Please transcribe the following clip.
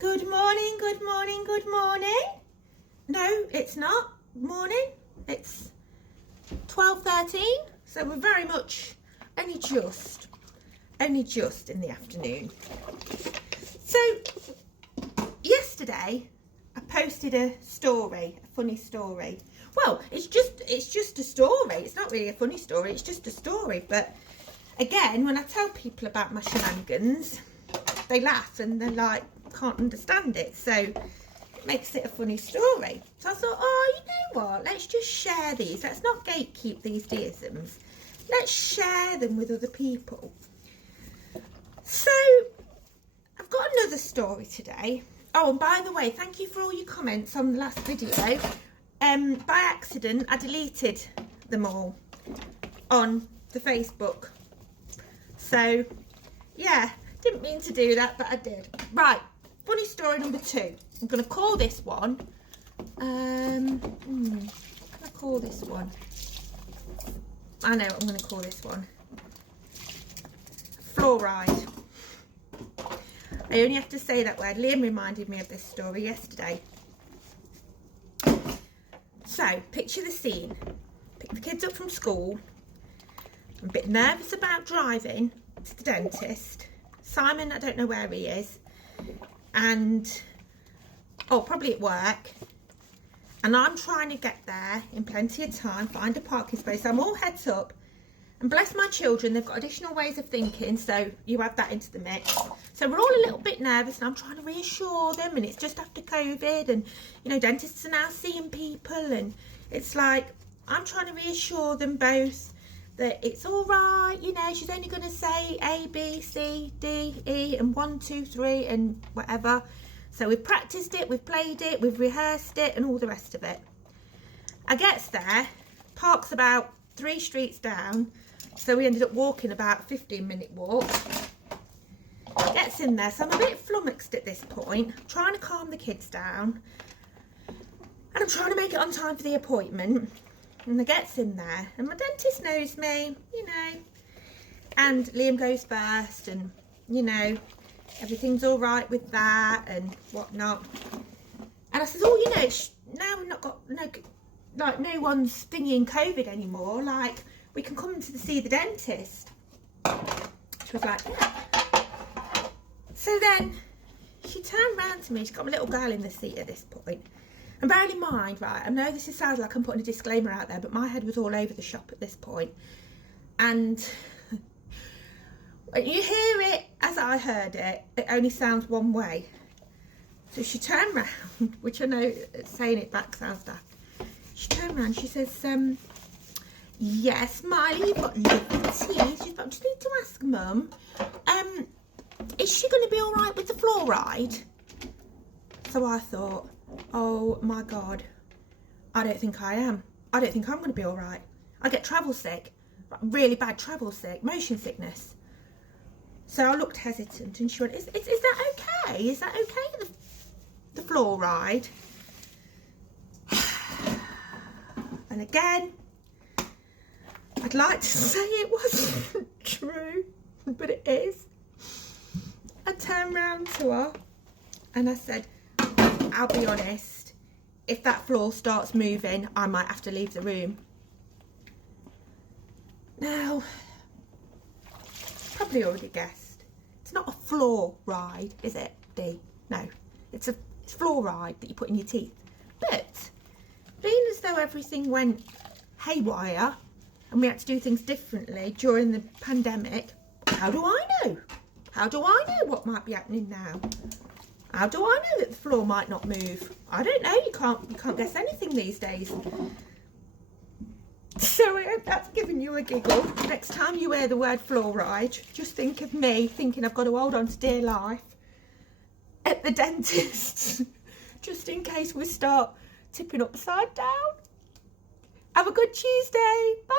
Good morning, good morning, good morning. No, it's not morning. It's 12:13, so we're very much only just in the afternoon. So yesterday I posted a funny story. Well, it's just a story. It's not really a funny story, it's just a story. But again, when I tell people about my shenanigans, they laugh and they're like, can't understand it. So it makes it a funny story. So I thought, oh, you know what? Let's just share these. Let's not gatekeep these deisms. Let's share them with other people. So I've got another story today. Oh, and by the way, thank you for all your comments on the last video. By accident, I deleted them all on the Facebook. So, yeah, didn't mean to do that, but I did. Right, funny story number 2. I'm going to call this one. What can I call this one? I know what I'm going to call this one. Fluoride. I only have to say that word. Liam reminded me of this story yesterday. So, picture the scene. Pick the kids up from school. I'm a bit nervous about driving to the dentist. Simon, I don't know where he is. And, probably at work. And I'm trying to get there in plenty of time, find a parking space. I'm all heads up. And bless my children, they've got additional ways of thinking, so you add that into the mix. So we're all a little bit nervous, and I'm trying to reassure them, and it's just after COVID, and, you know, dentists are now seeing people, and it's like, I'm trying to reassure them both that it's all right, you know, she's only going to say A, B, C, D, E, and 1, 2, 3, and whatever. So we've practiced it, we've played it, we've rehearsed it, and all the rest of it. I gets there, parks about 3 streets down, so we ended up walking about a 15-minute walk. Gets in there, so I'm a bit flummoxed at this point, trying to calm the kids down, and I'm trying to make it on time for the appointment. And I gets in there, and my dentist knows me, you know, and Liam goes first, and, you know, everything's all right with that and whatnot. And I said, oh, you know, now we've not got no one's thingy COVID anymore, like, we can come to see the dentist. She was like, yeah. So then she turned round to me. She's got my little girl in the seat at this point. And bearing in mind, right, I know this sounds like I'm putting a disclaimer out there, but my head was all over the shop at this point. And when you hear it as I heard it, it only sounds one way. So she turned round, which I know saying it back sounds daft. She turned around, she says, yes, Miley, you've got lovely teeth. She's got, just need to ask Mum, is she going to be all right with the fluoride? So I thought, oh my God, I don't think I am. I don't think I'm going to be all right. I get travel sick, really bad travel sick, motion sickness. So I looked hesitant, and she went, is that okay? Is that okay, the fluoride? And again, I'd like to say it wasn't true, but it is. I turned round to her and I said, I'll be honest, if that floor starts moving, I might have to leave the room. Now, probably already guessed, it's not a floor ride, is it, D? No, it's fluoride that you put in your teeth. But being as though everything went haywire and we had to do things differently during the pandemic, how do I know? How do I know what might be happening now? How do I know that the floor might not move? I don't know. You can't guess anything these days. So I hope that's given you a giggle. Next time you hear the word fluoride, just think of me thinking I've got to hold on to dear life at the dentist, just in case we start tipping upside down. Have a good Tuesday. Bye.